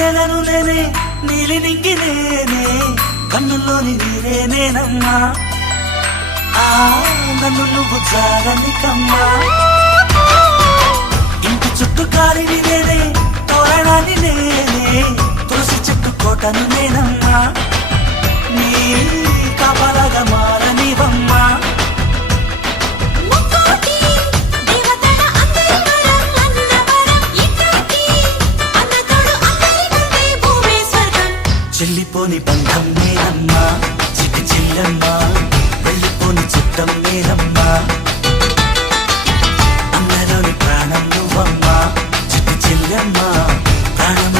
నెలను నేనే నీలి నింగి నేనే కన్నుల్లోని నీరే నేనమ్మా నన్ను నువ్వు జాగని కమ్మా ఇంటి చుట్టూ కాలిని నేనే తోరణాన్ని నేనే తులసి చెట్టు కోటను నేనమ్మా నీ కాపలాగా మారనివమ్మా చెల్లిపోని బంధం నేనమ్మా చిట్టి చెల్లమ్మా వెళ్ళిపోని చుట్టం నేనమ్మా అన్నలోని ప్రాణం నువ్వమ్మా చిట్టి చెల్లమ్మా ప్రాణం